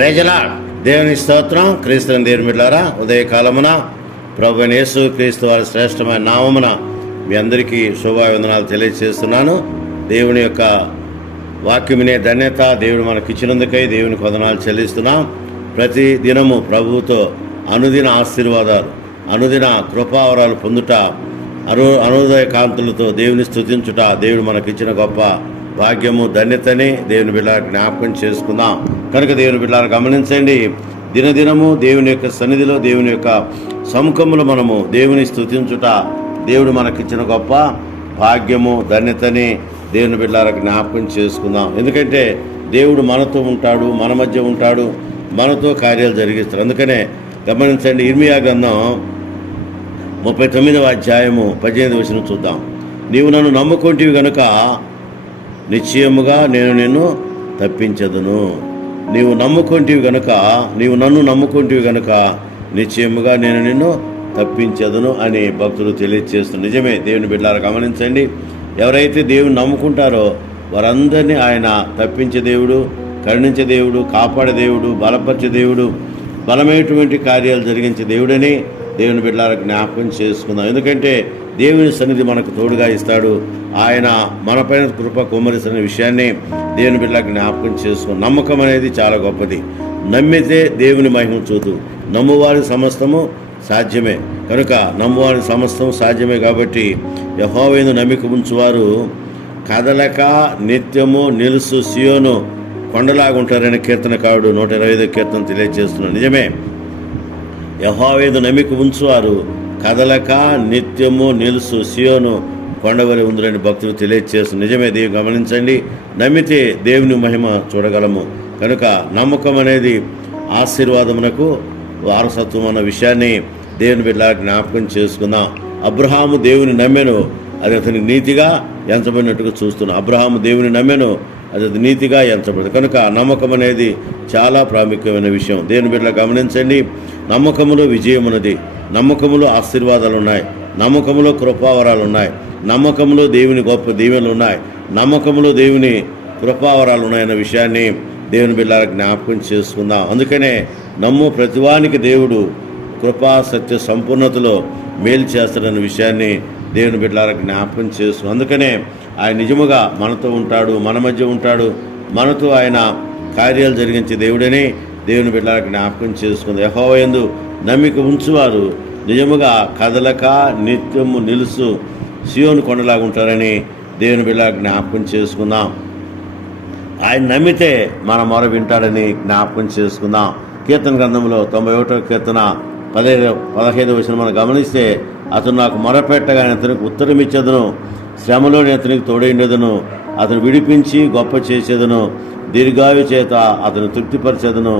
Praise lord. దేవుని స్తోత్రం. క్రీస్తుని దేవుని బిడ్డలారా, ఉదయకాలమున ప్రభువైన యేసు క్రీస్తు వారి శ్రేష్టమైన నామమున మీ అందరికీ శుభావందనాలు తెలియజేస్తున్నాను. దేవుని యొక్క వాక్యమునే ధన్యత దేవుడు మనకిచ్చినందుకై దేవునికి వందనాలు చెల్లిస్తున్నాం. ప్రతి దినము ప్రభువుతో అనుదిన ఆశీర్వాదాలు, అనుదిన కృపావరాలు పొందుట, అనుదయ కాంతులతో దేవుని స్తుతించుట దేవుడు మనకిచ్చిన గొప్ప భాగ్యము, ధన్యతని దేవుని బిడ్డలకు జ్ఞాపకం చేసుకుందాం. కనుక దేవుని బిడ్డలను గమనించండి. దినదినము దేవుని యొక్క సన్నిధిలో, దేవుని యొక్క సముఖములో మనము దేవుని స్తుతించుట దేవుడు మనకిచ్చిన గొప్ప భాగ్యము, ధన్యతని దేవుని బిడ్డలకు జ్ఞాపకం చేసుకుందాం. ఎందుకంటే దేవుడు మనతో ఉంటాడు, మన మధ్య ఉంటాడు, మనతో కార్యాలు జరిగిస్తాడు. అందుకనే గమనించండి. ఇర్మియా గ్రంథం 39వ అధ్యాయము 18వ వచనం చూద్దాం. నీవు నన్ను నమ్ముకొంటివి గనుక నిశ్చయముగా నేను నిన్ను తప్పించదును. నీవు నన్ను నమ్ముకొంటివి గనుక నిశ్చయముగా నేను నిన్ను తప్పించదును అని భక్తులు తెలియజేస్తున్నారు. నిజమే దేవుని బిడ్డలారా, గమనించండి. ఎవరైతే దేవుని నమ్ముకుంటారో వారందరినీ ఆయన తప్పించే దేవుడు, కరుణించే దేవుడు, కాపాడే దేవుడు, బలపరిచే దేవుడు, బలమైనటువంటి కార్యాలు జరిగించే దేవుడని దేవుని బిడ్డలకు జ్ఞాపకం చేసుకుందాం. ఎందుకంటే దేవుని సన్నిధి మనకు తోడుగా ఇస్తాడు. ఆయన మనపైన కృప కుమ్మరిస్తున్న విషయాన్ని దేవుని బిడ్డలకు జ్ఞాపకం చేసుకుందాం. నమ్మకం అనేది చాలా గొప్పది. నమ్మితే దేవుని మహిమ చూదు. నమ్మువారి సమస్తము సాధ్యమే. కనుక నమ్మువారి సమస్తము సాధ్యమే. కాబట్టి యెహోవాయందు నమ్మిక ఉంచువారు కదలక నిత్యము నిలుసు సియోను కొండలాగుంటారని కీర్తనకారుడు 125వ కీర్తన తెలియజేస్తున్నాడు. నిజమే. యెహోవాయందు నమ్మిక ఉంచువారు కదలక నిత్యము నిలుసు సియోను కొండవలి ఉందని భక్తులు తెలియజేస్తున్నారు. నిజమే. దేవుని గమనించండి. నమ్మితే దేవుని మహిమ చూడగలము. కనుక నమ్మకం అనేది ఆశీర్వాదమునకు వారసత్వం అన్న విషయాన్ని దేవుని బిడ్డలకు జ్ఞాపకం చేసుకుందాం. అబ్రహాము దేవుని నమ్మెను, అది అతనికి నీతిగా ఎంచబడినట్టుగా చూస్తున్నాం. అబ్రహాము దేవుని నమ్మెను, అది నీతిగా ఎంచబడింది. కనుక నమ్మకం అనేది చాలా ప్రాముఖ్యమైన విషయం. దేవుని బిడ్డలు గమనించండి. నమ్మకములో విజయం ఉన్నది. నమ్మకములో ఆశీర్వాదాలు ఉన్నాయి. నమ్మకములో కృపావరాలు ఉన్నాయి. నమ్మకములో దేవుని గొప్ప దీవెనలు ఉన్నాయి. నమ్మకములో దేవుని కృపావరాలు ఉన్నాయన్న విషయాన్ని దేవుని బిడ్డలకు జ్ఞాపకం చేసుకుందాం. అందుకనే నమ్ము ప్రతివానికి దేవుడు కృపా సత్య సంపూర్ణతలో మేలు చేస్తాడన్న విషయాన్ని దేవుని బిడ్డలకు జ్ఞాపకం చేసుకుందాం. అందుకనే ఆయన నిజముగా మనతో ఉంటాడు, మన మధ్య ఉంటాడు, మనతో ఆయన కార్యాలు జరిగించే దేవుడని దేవుని బిడ్డలకు జ్ఞాపకం చేసుకుందాం. యెహోవాయందు నమ్మిక ఉంచువారు నిజముగా కదలక నిత్యము నిలుసు సియోను కొండలాగా ఉంటారని దేవుని బిడ్డలకు జ్ఞాపకం చేసుకుందాం. ఆయన నమ్మితే మన మొర వింటాడని జ్ఞాపకం చేసుకుందాం. కీర్తన గ్రంథంలో 91వ కీర్తన 15వ వచనం మనం గమనిస్తే, అతను నాకు మొరపెట్టగా అతనికి ఉత్తరం ఇచ్చేదను, శ్రమలోని అతనికి తోడైండేదను, అతను విడిపించి గొప్ప చేసేదను, దీర్ఘాయు చేత అతను తృప్తిపరిచేదను,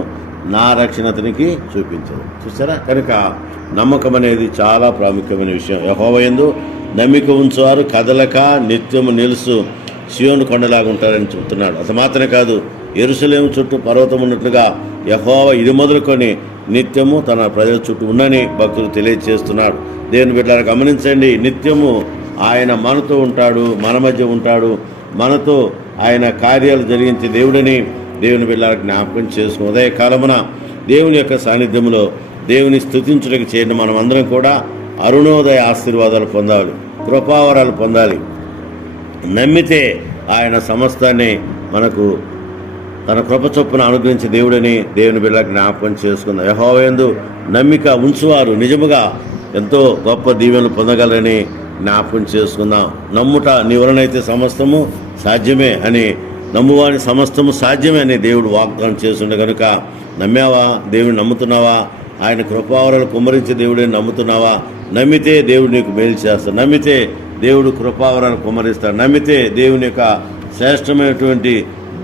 నా రక్షణ అతనికి చూపించదు. చూసారా? కనుక నమ్మకం అనేది చాలా ప్రాముఖ్యమైన విషయం. యెహోవాయందు నమ్మిక ఉంచువారు కదలక నిత్యము నిలుసు సియోను కొండలాగా ఉంటారని చెప్తున్నాడు. అది మాత్రమే కాదు, యెరూషలేము చుట్టూ పర్వతం ఉన్నట్లుగా యెహోవా ఇది మొదలుకొని నిత్యము తన ప్రజల చుట్టూ ఉన్నని భక్తులు తెలియజేస్తున్నాడు. దేవుని బిడ్డలారా, గమనించండి. నిత్యము ఆయన మనతో ఉంటాడు, మన మధ్య ఉంటాడు, మనతో ఆయన కార్యాలు జరిగించే దేవుడని దేవుని బిడ్డలకు జ్ఞాపకం చేసుకుని ఉదయకాలమున దేవుని యొక్క సాన్నిధ్యంలో దేవుని స్తుతించుటకు చేరిన మనం అందరం కూడా అరుణోదయ ఆశీర్వాదాలు పొందాలి, కృపావరాలు పొందాలి. నమ్మితే ఆయన సమస్తాన్ని మనకు తన కృప చొప్పున అనుగ్రహించే దేవుడని దేవుని బిడ్డలకు జ్ఞాపకం చేసుకుందాం. యెహోవాయందు నమ్మిక ఉంచువారు నిజముగా ఎంతో గొప్ప దీవెనలు పొందగలరని జ్ఞాపకం చేసుకుందాం. నమ్ముట నీ వలనైతే సమస్తము సాధ్యమే అని, నమ్మువాని సమస్తము సాధ్యమే అని దేవుడు వాగ్దానం చేస్తుండే. కనుక నమ్మావా? దేవుని నమ్ముతున్నావా? ఆయన కృపావరాలు కుమ్మరించే దేవుడిని నమ్ముతున్నావా? నమ్మితే దేవుడు నీకు మేలు చేస్తాడు. నమ్మితే దేవుడు కృపావరాలు కుమ్మరిస్తాడు. నమ్మితే దేవుని యొక్క శ్రేష్టమైనటువంటి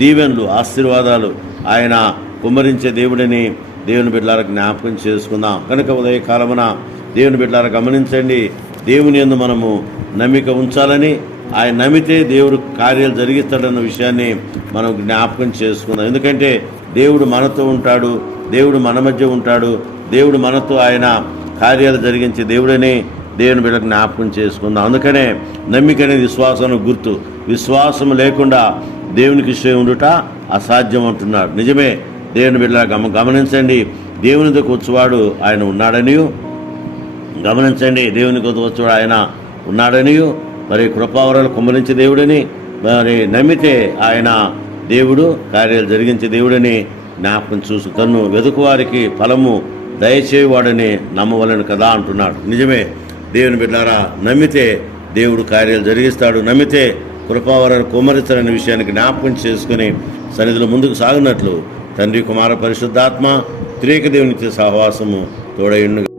దీవెనలు, ఆశీర్వాదాలు ఆయన కుమ్మరించే దేవుడిని దేవుని బిడ్డలకు జ్ఞాపకం చేసుకుందాం. కనుక ఉదయకాలమున దేవుని బిడ్డలను గమనించండి. దేవుని యందు మనము నమ్మిక ఉంచాలని, ఆయన నమ్మితే దేవుడు కార్యాలు జరిగిస్తాడన్న విషయాన్ని మనం జ్ఞాపకం చేసుకుందాం. ఎందుకంటే దేవుడు మనతో ఉంటాడు, దేవుడు మన మధ్య ఉంటాడు, దేవుడు మనతో ఆయన కార్యాలు జరిగించే దేవుడని దేవుని బిడ్డకు జ్ఞాపకం చేసుకుందాం. అందుకనే నమ్మిక అనేది విశ్వాసం గుర్తు. విశ్వాసం లేకుండా దేవునికి ఇష్టం ఉండుట అసాధ్యం అంటున్నాడు. నిజమే. దేవుని బిడ్డ గమనించండి, దేవుని దగ్గరకు వచ్చేవాడు ఆయన ఉన్నాడనియు, గమనించండి, దేవుని కొద్ది వచ్చేవాడు ఆయన ఉన్నాడనియు, మరి కృపావరాలు కుమ్మరించే దేవుడని, మరి నమ్మితే ఆయన దేవుడు కార్యాలు జరిగించే దేవుడని జ్ఞాపకం చూసు తన్ను వెతుకువారికి ఫలము దయచేవాడని నమ్మవలను కదా అంటున్నాడు. నిజమే దేవుని బిడ్డారా, నమ్మితే దేవుడు కార్యాలు జరిగిస్తాడు, నమ్మితే కృపావరాలు కుమ్మరిస్తాడనే విషయానికి జ్ఞాపకం చేసుకుని సన్నిధిలో ముందుకు సాగినట్లు తండ్రి, కుమార, పరిశుద్ధాత్మ త్రియేక దేవునితో సహవాసము తోడయుండు.